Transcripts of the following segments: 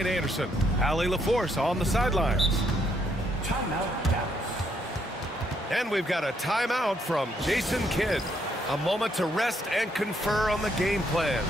Anderson, Allie LaForce on the sidelines. Timeout, Dallas. And we've got a timeout from Jason Kidd. A moment to rest and confer on the game plan.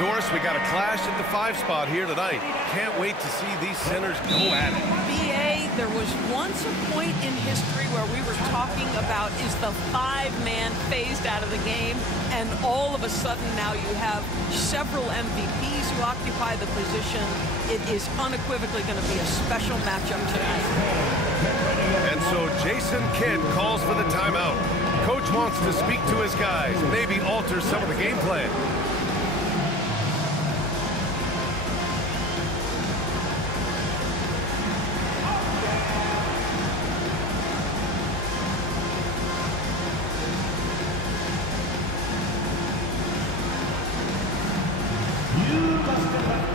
Doris, we got a clash at the 5 spot here tonight. Can't wait to see these centers go at it. BA, there was once a point in history where we were talking about is the 5-man phased out of the game, and all of a sudden now you have several MVPs who occupy the position. It is unequivocally going to be a special matchup tonight. And so Jason Kidd calls for the timeout. Coach wants to speak to his guys, maybe alter some of the game plan.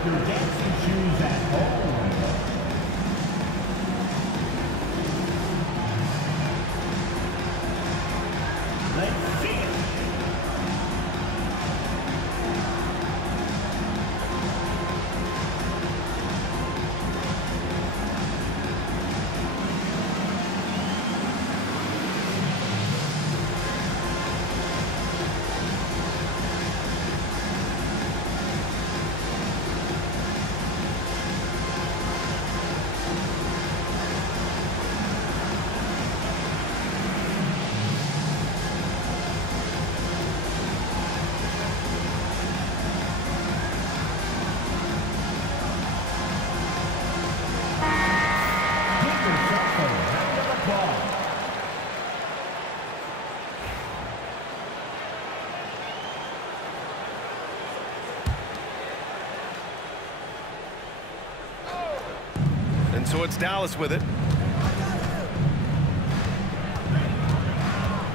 Your dancing shoes at home. Let's see it. So it's Dallas with it.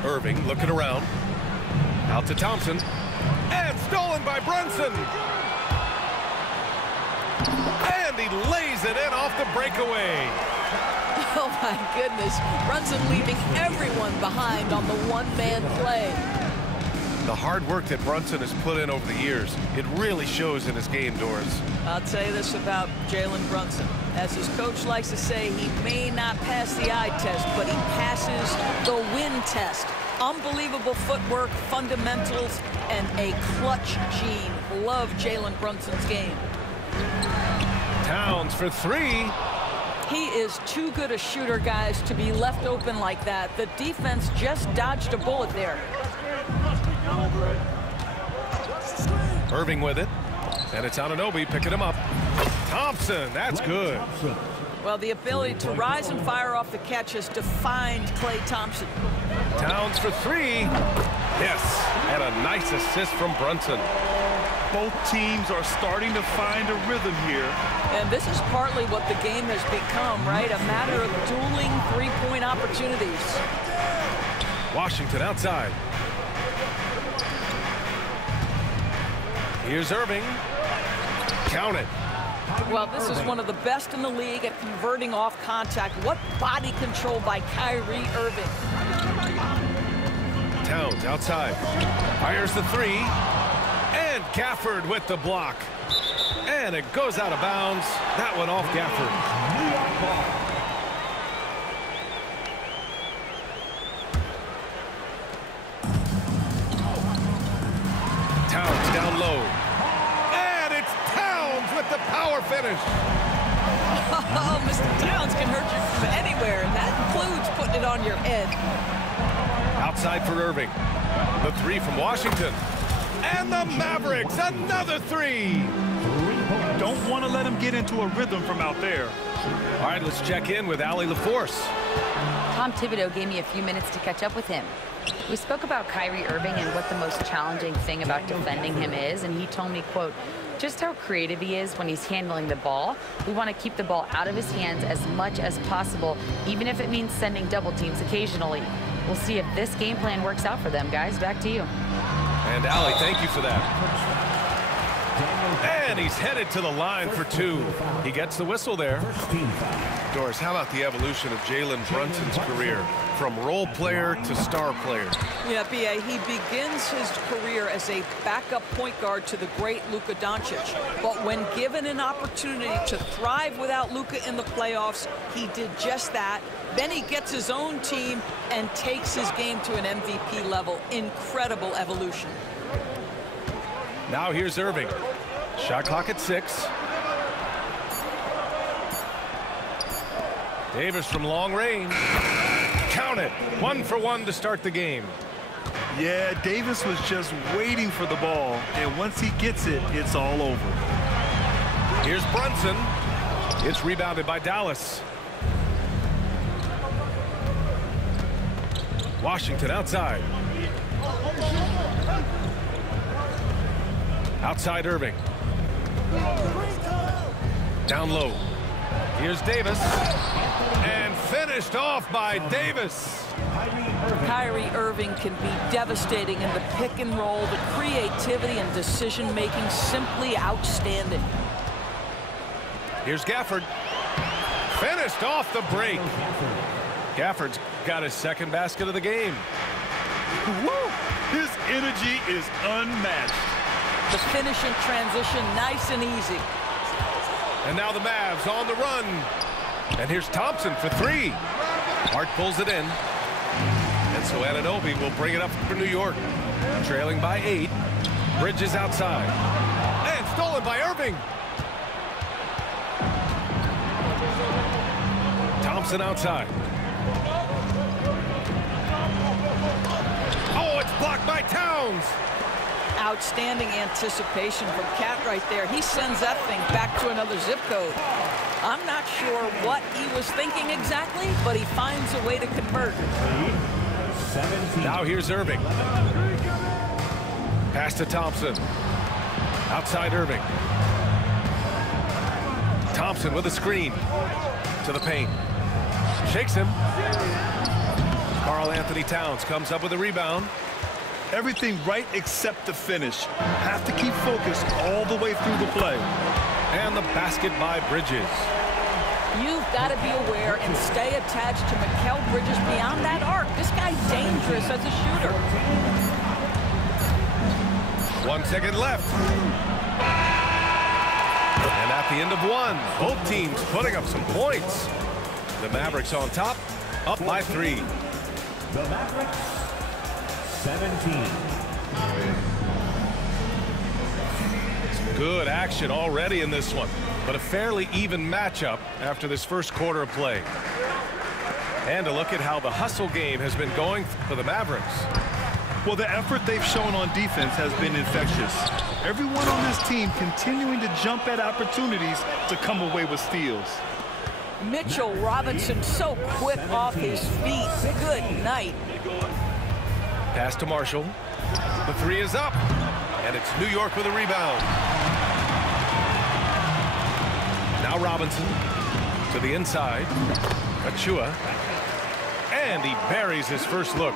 Irving looking around. Out to Thompson. And stolen by Brunson. And he lays it in off the breakaway. Oh, my goodness. Brunson leaving everyone behind on the one-man play. The hard work that Brunson has put in over the years, it really shows in his game, Doris. I'll tell you this about Jalen Brunson. As his coach likes to say, he may not pass the eye test, but he passes the win test. Unbelievable footwork, fundamentals, and a clutch gene. Love Jalen Brunson's game. Towns for 3. He is too good a shooter, guys, to be left open like that. The defense just dodged a bullet there. Irving with it. And it's Anunoby picking him up. Thompson, that's good. Well, the ability to rise and fire off the catch has defined Klay Thompson. Towns for 3. Yes, and a nice assist from Brunson. Both teams are starting to find a rhythm here. And this is partly what the game has become, right? A matter of dueling three-point opportunities. Washington outside. Here's Irving. Count it. Well, this is one of the best in the league at converting off contact. What body control by Kyrie Irving. Towns outside. Fires the 3. And Gafford with the block. And it goes out of bounds. That one off Gafford. power finish. Oh, Mr. Towns can hurt you from anywhere, and that includes putting it on your head. Outside for Irving. The three from Washington. And the Mavericks, another three. Don't want to let him get into a rhythm from out there. All right, let's check in with Allie LaForce. Tom Thibodeau gave me a few minutes to catch up with him. We spoke about Kyrie Irving and what the most challenging thing about defending him is, and he told me, quote, just how creative he is when he's handling the ball. We want to keep the ball out of his hands as much as possible, even if it means sending double teams occasionally. We'll see if this game plan works out for them, guys. Back to you. And Allie, thank you for that. And he's headed to the line for two. He gets the whistle there. Doris, how about the evolution of Jalen Brunson's career from role player to star player? Yeah, B.A., he begins his career as a backup point guard to the great Luka Doncic. But when given an opportunity to thrive without Luka in the playoffs, he did just that. Then he gets his own team and takes his game to an MVP level. Incredible evolution. Now here's Irving. Shot clock at 6. Davis from long range. Count it. 1 for 1 to start the game. Yeah, Davis was just waiting for the ball, and once he gets it, it's all over. Here's Brunson. It's rebounded by Dallas. Washington outside. Outside Irving. Down low. Here's Davis. And finished off by Davis. Kyrie Irving can be devastating in the pick and roll. The creativity and decision making simply outstanding. Here's Gafford. Finished off the break. Gafford's got his second basket of the game. Woo! His energy is unmatched. The finish in transition, nice and easy. And now the Mavs on the run. And here's Thompson for 3. Hart pulls it in. And so Anunoby will bring it up for New York. Trailing by 8. Bridges outside. And stolen by Irving. Thompson outside. Oh, it's blocked by Towns. Outstanding anticipation from Cat right there. He sends that thing back to another zip code. I'm not sure what he was thinking exactly, but he finds a way to convert. Now here's Irving. Pass to Thompson. Outside Irving. Thompson with a screen. To the paint. Shakes him. Karl Anthony Towns comes up with a rebound. Everything right except the finish. Have to keep focused all the way through the play. And the basket by Bridges. You've got to be aware and stay attached to Mikal Bridges beyond that arc. This guy's dangerous as a shooter. 1 second left. And at the end of 1, both teams putting up some points. The Mavericks on top, up by 3. The Mavericks, 17. Good action already in this one, but a fairly even matchup after this first quarter of play. And a look at how the hustle game has been going for the Mavericks. Well, the effort they've shown on defense has been infectious. Everyone on this team continuing to jump at opportunities to come away with steals. Mitchell Robinson so quick off his feet. Good night. Pass to Marshall. The 3 is up. And it's New York with a rebound. Now Robinson to the inside. Achua. And he buries his first look.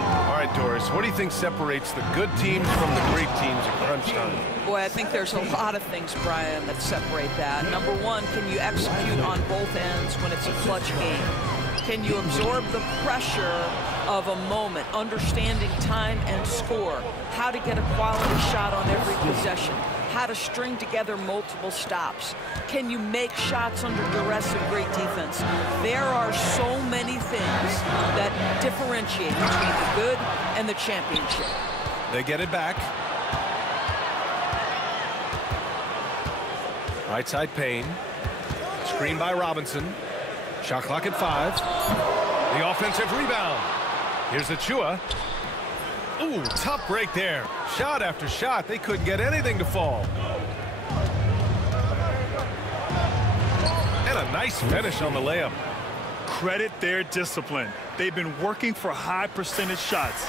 All right, Doris, what do you think separates the good teams from the great teams at crunch time? Boy, I think there's a lot of things, Brian, that separate that. Number one, can you execute on both ends when it's a clutch game? Can you absorb the pressure of a moment, understanding time and score, how to get a quality shot on every possession, how to string together multiple stops? Can you make shots under duress of great defense? There are so many things that differentiate between the good and the championship. They get it back. Right side Payne. Screen by Robinson. Shot clock at 5. The offensive rebound. Here's Achua. Ooh, tough break there. Shot after shot. They couldn't get anything to fall. And a nice finish on the layup. Credit their discipline. They've been working for high percentage shots.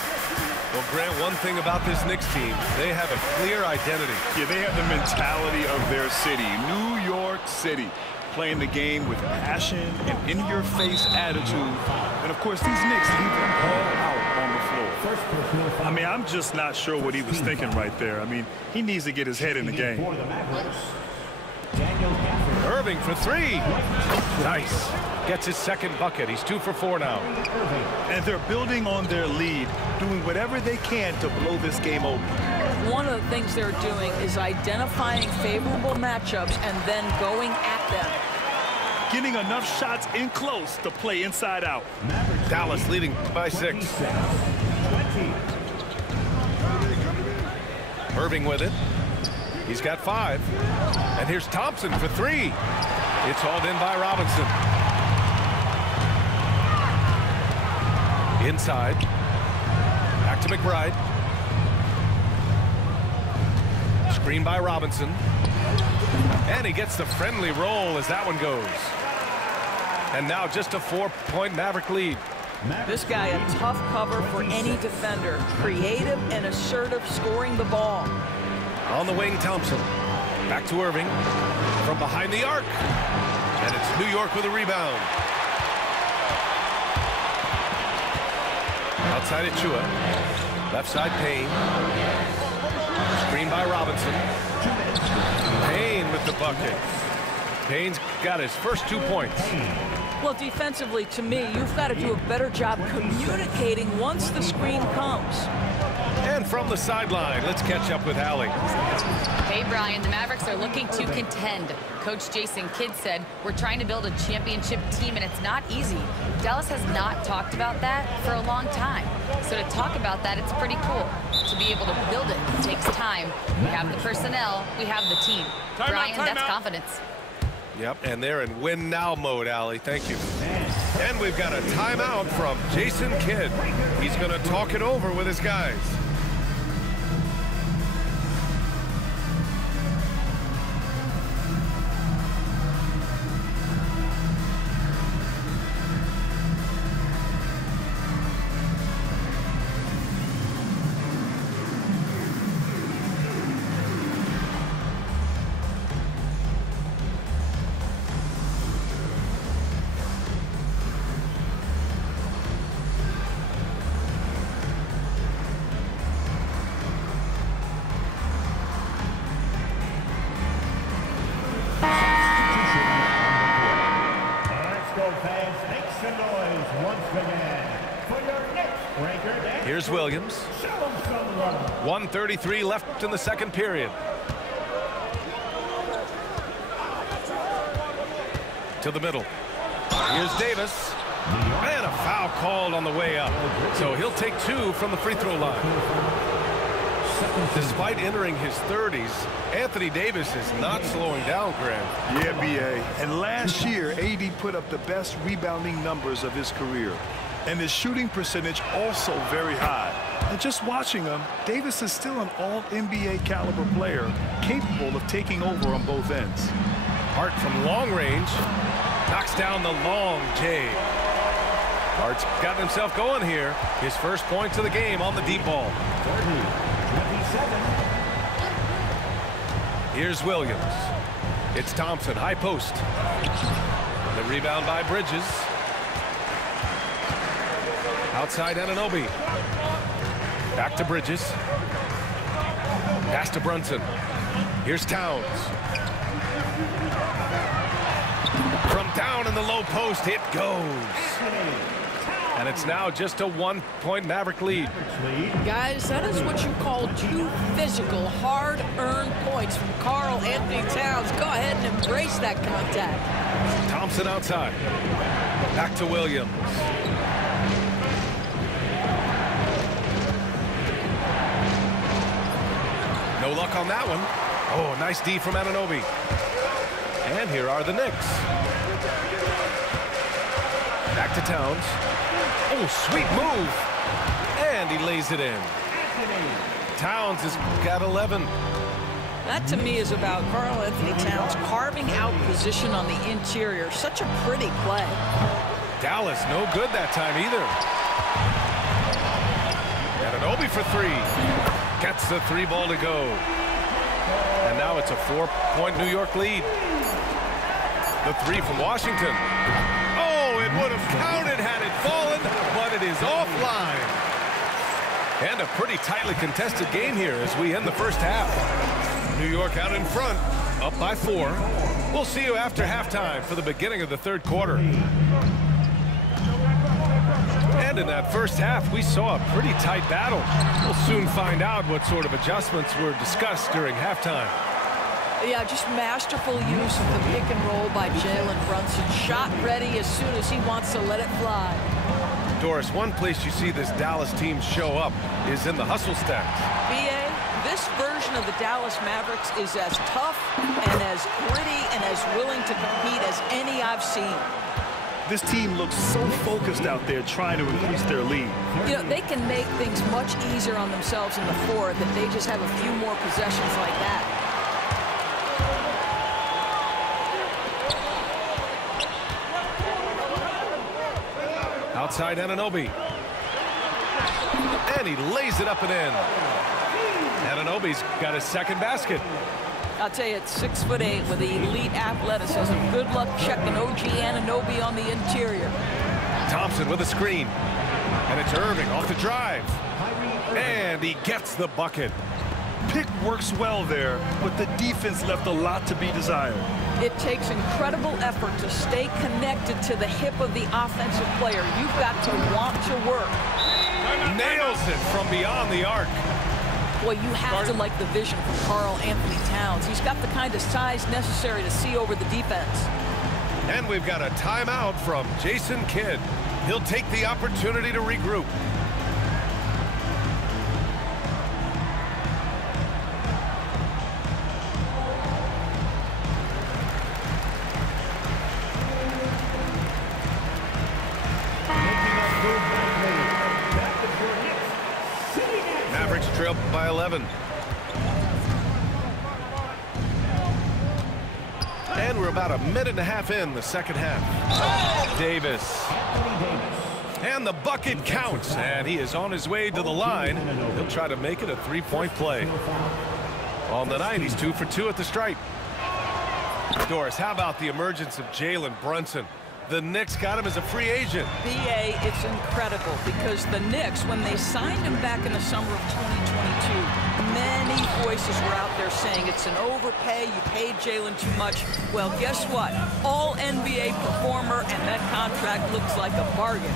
Well, Grant, one thing about this Knicks team, they have a clear identity. Yeah, they have the mentality of their city, New York City, playing the game with passion and in-your-face attitude. And, of course, these Knicks leave them all out on the floor. I mean, I'm just not sure what he was thinking right there. I mean, he needs to get his head in the game. Irving for 3. Nice. Gets his second bucket. He's 2 for 4 now. And they're building on their lead, doing whatever they can to blow this game open. One of the things they're doing is identifying favorable matchups and then going at them. Getting enough shots in close to play inside out. Dallas leading by 6. Irving with it. He's got 5. And here's Thompson for 3. It's hauled in by Robinson. Inside. Back to McBride. Screen by Robinson. And he gets the friendly roll as that one goes. And now just a 4-point Maverick lead. This guy a tough cover for any defender. Creative and assertive scoring the ball. On the wing, Thompson. Back to Irving. From behind the arc. And it's New York with a rebound. Outside Achua. Left side Payne. Screen by Robinson. Payne with the bucket. Payne's got his first 2 points. Well, defensively, to me, you've got to do a better job communicating once the screen comes. And from the sideline, let's catch up with Allie. Hey, Brian, the Mavericks are looking to contend. Coach Jason Kidd said, we're trying to build a championship team, and it's not easy. Dallas has not talked about that for a long time. So to talk about that, it's pretty cool. To be able to build it takes time. We have the personnel. We have the team. Brian, that's confidence. Yep, and they're in win-now mode, Allie. Thank you. And we've got a timeout from Jason Kidd. He's going to talk it over with his guys. Here's Williams. 1:33 left in the second period. To the middle. Here's Davis. And a foul called on the way up. So he'll take 2 from the free throw line. Despite entering his 30s, Anthony Davis is not slowing down, Grant. Yeah, B.A. And last year, AD put up the best rebounding numbers of his career. And his shooting percentage also very high. And just watching him, Davis is still an all-NBA caliber player, capable of taking over on both ends. Hart from long range knocks down the long J. Hart's got himself going here. His first points of the game on the deep ball. 30-27. Here's Williams. It's Thompson, high post. The rebound by Bridges. Outside Anunoby. Back to Bridges. Pass to Brunson. Here's Towns. From down in the low post, it goes. And it's now just a 1-point Maverick lead. Guys, that is what you call 2 physical, hard-earned points from Karl Anthony Towns. Go ahead and embrace that contact. Thompson outside. Back to Williams. No luck on that one. Oh, nice D from Anunoby. And here are the Knicks. Back to Towns. Oh, sweet move. And he lays it in. Towns has got 11. That to me is about Karl Anthony Towns carving out position on the interior. Such a pretty play. Dallas no good that time either. Anunoby for three. Gets the three ball to go. And now it's a 4-point New York lead. The three from Washington. Oh, it would have counted had it fallen, but it is offline. And a pretty tightly contested game here as we end the first half. New York out in front, up by 4. We'll see you after halftime for the beginning of the third quarter. And in that first half, we saw a pretty tight battle. We'll soon find out what sort of adjustments were discussed during halftime. Yeah, just masterful use of the pick and roll by Jalen Brunson. Shot ready as soon as he wants to let it fly. Doris, one place you see this Dallas team show up is in the hustle stacks. B.A., this version of the Dallas Mavericks is as tough and as gritty and as willing to compete as any I've seen. This team looks so focused out there trying to increase their lead. You know, they can make things much easier on themselves in the fourth if they just have a few more possessions like that. Outside Anunoby. And he lays it up and in. Anunoby's got his second basket. I'll tell you, it's 6'8" with elite athleticism. Good luck checking OG Anunoby on the interior. Thompson with a screen. And it's Irving off the drive. And he gets the bucket. Pick works well there, but the defense left a lot to be desired. It takes incredible effort to stay connected to the hip of the offensive player. You've got to want to work. Nails it from beyond the arc. Boy, you have to like the vision from Karl Anthony Towns. He's got the kind of size necessary to see over the defense. And we've got a timeout from Jason Kidd. He'll take the opportunity to regroup. Mavericks trail by 11. And we're about a minute and a half in the second half. Davis. And the bucket counts. And he is on his way to the line. He'll try to make it a three-point play. On the night, he's 2 for 2 at the stripe. Doris, how about the emergence of Jalen Brunson? The Knicks got him as a free agent. B.A., it's incredible because the Knicks, when they signed him back in the summer of 2022, many voices were out there saying it's an overpay, you paid Jalen too much. Well, guess what? All NBA performer, and that contract looks like a bargain.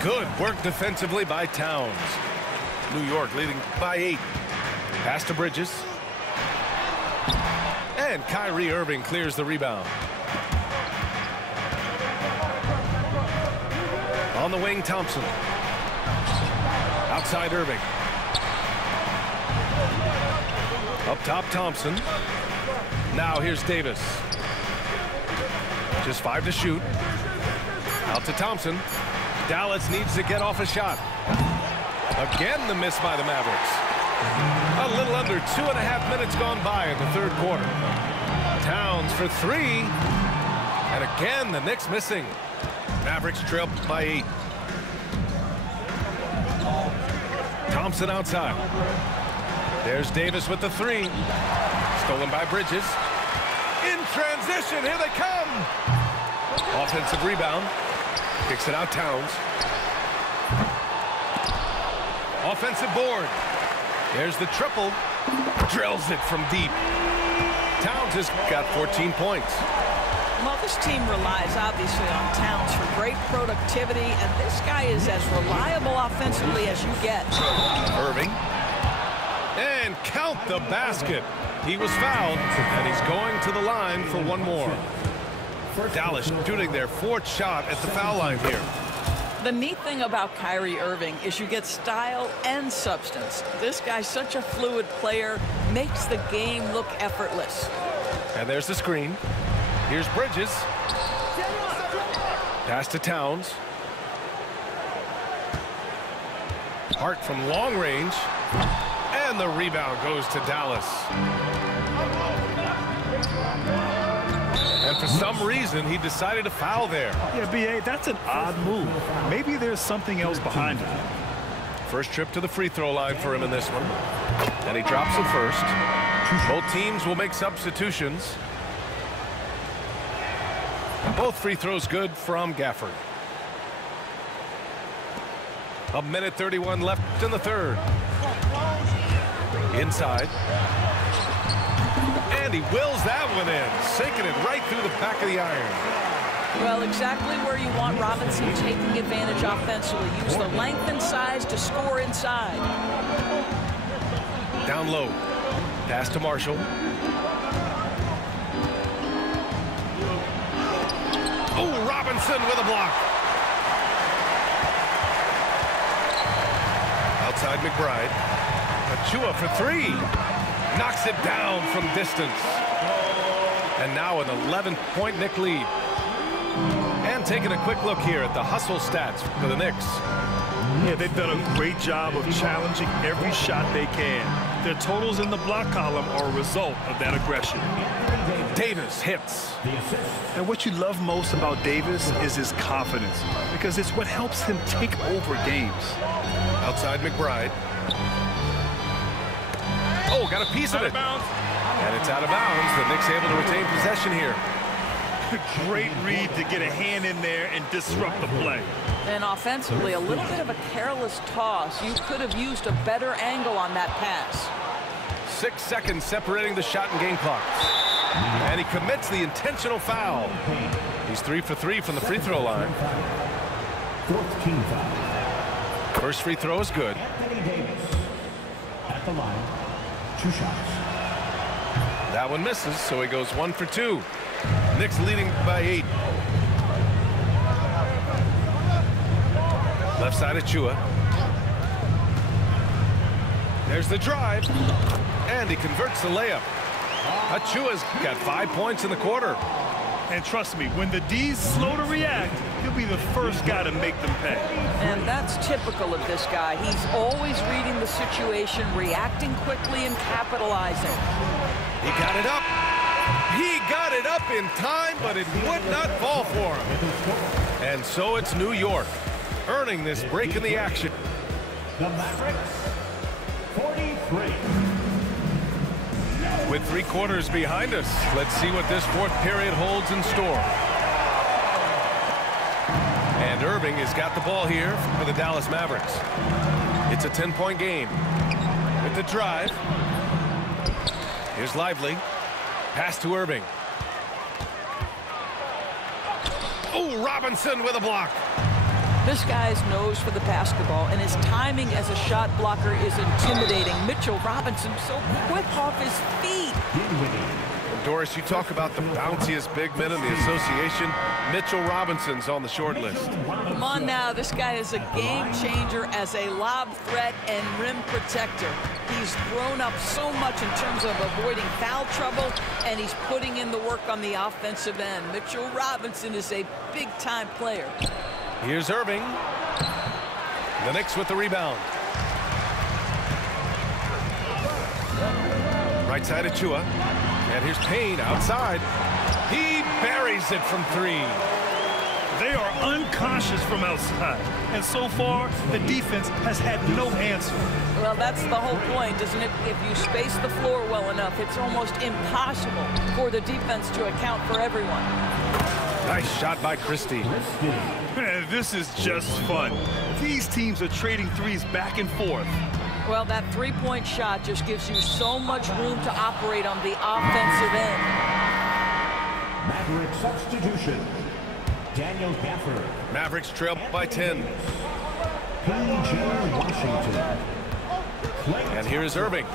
Good work defensively by Towns. New York leading by 8. Pass to Bridges. And Kyrie Irving clears the rebound. On the wing, Thompson. Outside Irving. Up top, Thompson. Now here's Davis. Just 5 to shoot. Out to Thompson. Dallas needs to get off a shot. Again, the miss by the Mavericks. A little under 2.5 minutes gone by in the third quarter. Towns for 3. And again, the Knicks missing. Mavericks trail by 8. Thompson outside. There's Davis with the 3. Stolen by Bridges. In transition, here they come. Offensive rebound. Kicks it out, Towns. Offensive board. There's the triple. Drills it from deep. Towns has got 14 points. Well, this team relies obviously on Towns for great productivity, and this guy is as reliable offensively as you get. Irving. And count the basket. He was fouled, and he's going to the line for one more. Dallas shooting their 4th shot at the foul line here. The neat thing about Kyrie Irving is you get style and substance. This guy's such a fluid player, makes the game look effortless. And there's the screen. Here's Bridges. Pass to Towns. Hart from long range. And the rebound goes to Dallas. And for some reason, he decided to foul there. Yeah, B.A., that's an odd move. Maybe there's something else behind it. First trip to the free throw line for him in this one. And he drops it first. Both teams will make substitutions. Both free throws good from Gafford. A minute 31 left in the third. Inside. And he wills that one in, sinking it right through the back of the iron. Well, exactly where you want Robinson taking advantage offensively. Use the length and size to score inside. Down low. Pass to Marshall. Oh, Robinson with a block. Outside McBride. Achua for three. Knocks it down from distance. And now an 11-point Knick lead. And taking a quick look here at the hustle stats for the Knicks. Yeah, they've done a great job of challenging every shot they can. Their totals in the block column are a result of that aggression. Davis hits. And what you love most about Davis is his confidence, because it's what helps him take over games. Outside McBride. Oh, got a piece of it. And it's out of bounds. The Knicks able to retain possession here. Great read to get a hand in there and disrupt the play. And offensively, a little bit of a careless toss. You could have used a better angle on that pass. 6 seconds separating the shot and game clock. And he commits the intentional foul. He's 3 for 3 from the free throw line. Fourth team foul. First free throw is good. Anthony Davis at the line. 2 shots. That one misses, so he goes 1 for 2. Knicks leading by 8. Left side of Chua. There's the drive. And he converts the layup. Achua's got 5 points in the quarter. And trust me, when the D's slow to react, he'll be the first guy to make them pay. And that's typical of this guy. He's always reading the situation, reacting quickly and capitalizing. He got it up. He got it up in time, but it would not fall for him. And so it's New York earning this break in the action. The Mavericks, 43. With 3 quarters behind us, let's see what this fourth period holds in store. And Irving has got the ball here for the Dallas Mavericks. It's a 10-point game. With the drive. Here's Lively. Pass to Irving. Oh, Robinson with a block. This guy's nose for the basketball, and his timing as a shot blocker is intimidating. Mitchell Robinson so quick off his feet. Doris, you talk about the bounciest big men in the association. Mitchell Robinson's on the short list. Come on now, this guy is a game changer as a lob threat and rim protector. He's grown up so much in terms of avoiding foul trouble, and he's putting in the work on the offensive end. Mitchell Robinson is a big-time player. Here's Irving. The Knicks with the rebound. Right side of Chua. And here's Payne outside. He buries it from 3. They are unconscious from outside. And so far, the defense has had no answer. Well, that's the whole point, isn't it? If you space the floor well enough, it's almost impossible for the defense to account for everyone. Nice shot by Christie. Man, this is just fun. These teams are trading threes back and forth. Well, that three-point shot just gives you so much room to operate on the offensive end. Maverick substitution. Daniel Gafford. Mavericks trail by 10. P.J. Washington. And here is Irving.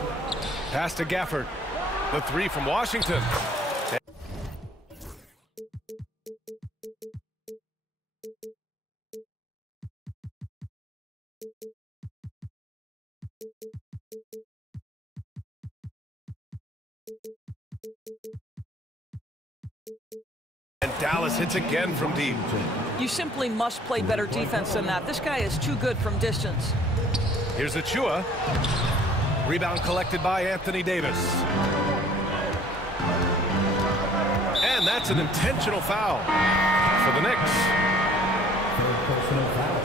Pass to Gafford. The 3 from Washington. Dallas hits again from deep. You simply must play better defense than that. This guy is too good from distance. Here's Achua. Rebound collected by Anthony Davis. And that's an intentional foul for the Knicks. Third personal foul.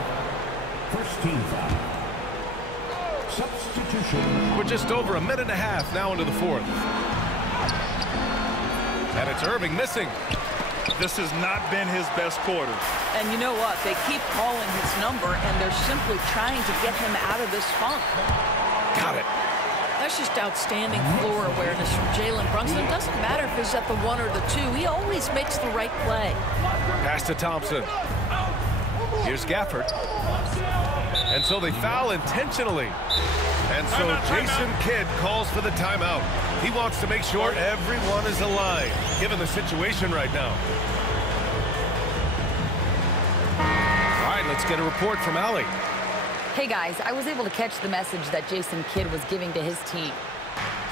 First team foul. Substitution. We're just over a minute and a half now into the fourth. And it's Irving missing. This has not been his best quarter. And you know what? They keep calling his number, and they're simply trying to get him out of this funk. Got it. That's just outstanding floor awareness from Jalen Brunson. It doesn't matter if he's at the 1 or the 2. He always makes the right play. Pass to Thompson. Here's Gafford. And so they foul intentionally. And so Jason Kidd calls for the timeout. He wants to make sure everyone is aligned, given the situation right now. All right, let's get a report from Allie. Hey guys, I was able to catch the message that Jason Kidd was giving to his team.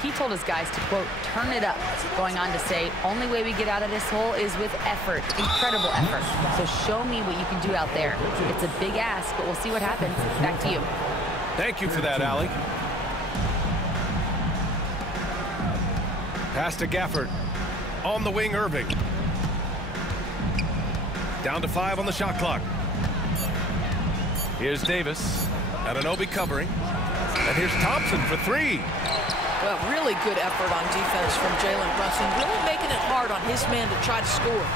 He told his guys to, quote, turn it up, going on to say, only way we get out of this hole is with effort, incredible effort. So show me what you can do out there. It's a big ask, but we'll see what happens. Back to you. Thank you for that, Allie. Pass to Gafford. On the wing, Irving. Down to 5 on the shot clock. Here's Davis. Anunoby covering. And here's Thompson for 3. Well, really good effort on defense from Jalen Brunson, really making it hard on his man to try to score.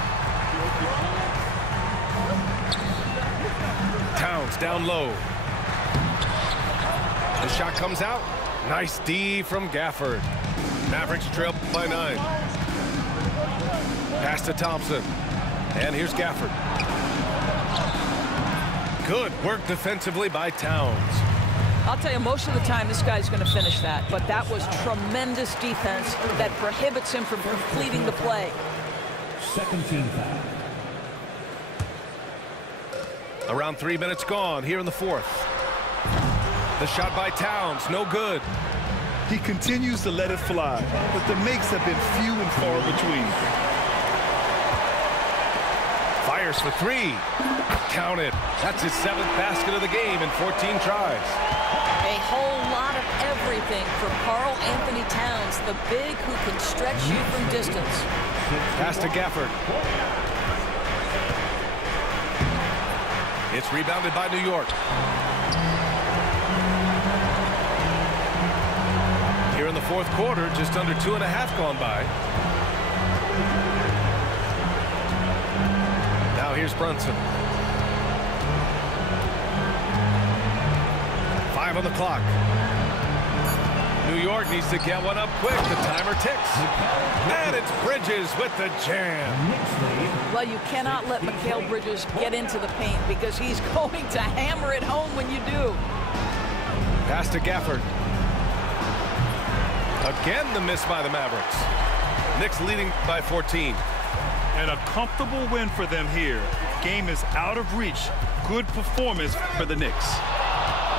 Towns down low. The shot comes out. Nice D from Gafford. Mavericks trail by 9. Pass to Thompson. And here's Gafford. Good work defensively by Towns. I'll tell you, most of the time this guy's going to finish that, but that was tremendous defense that prohibits him from completing the play. Second team foul. Around 3 minutes gone here in the fourth. The shot by Towns, no good. He continues to let it fly, but the makes have been few and far between. Fires for 3. Counted. That's his 7th basket of the game in 14 tries. A whole lot of everything from Karl Anthony Towns, the big who can stretch you from distance. Pass to Gafford. It's rebounded by New York. Here in the fourth quarter, just under 2.5 gone by. Now here's Brunson. 5 on the clock. New York needs to get one up quick. The timer ticks. And it's Bridges with the jam. Well, you cannot let Mikal Bridges get into the paint because he's going to hammer it home when you do. Pass to Gafford. Again, the miss by the Mavericks. Knicks leading by 14. And a comfortable win for them here. Game is out of reach. Good performance for the Knicks.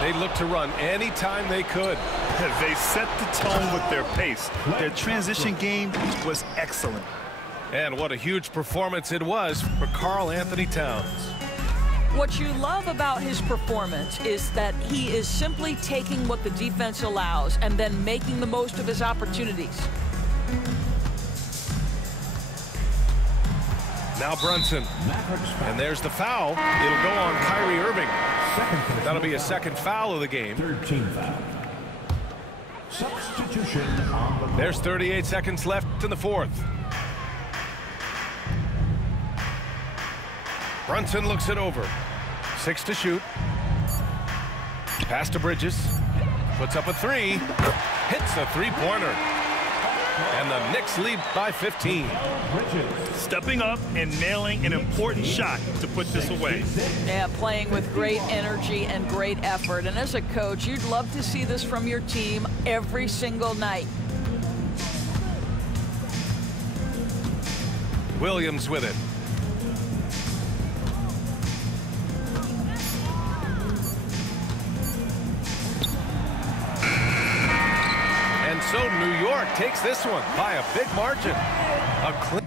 They looked to run anytime they could. They set the tone with their pace. Their transition game was excellent. And what a huge performance it was for Karl Anthony Towns. What you love about his performance is that he is simply taking what the defense allows and then making the most of his opportunities. Now Brunson. And there's the foul. It'll go on Kyrie Irving. That'll be a second foul of the game. Third team foul. Substitution on the There's 38 seconds left in the fourth. Brunson looks it over. 6 to shoot. Pass to Bridges. Puts up a 3. Hits a three-pointer. And the Knicks lead by 15. Stepping up and nailing an important shot to put this away. Yeah, playing with great energy and great effort. And as a coach, you'd love to see this from your team every single night. Williams with it. And so New York takes this one by a big margin. A clean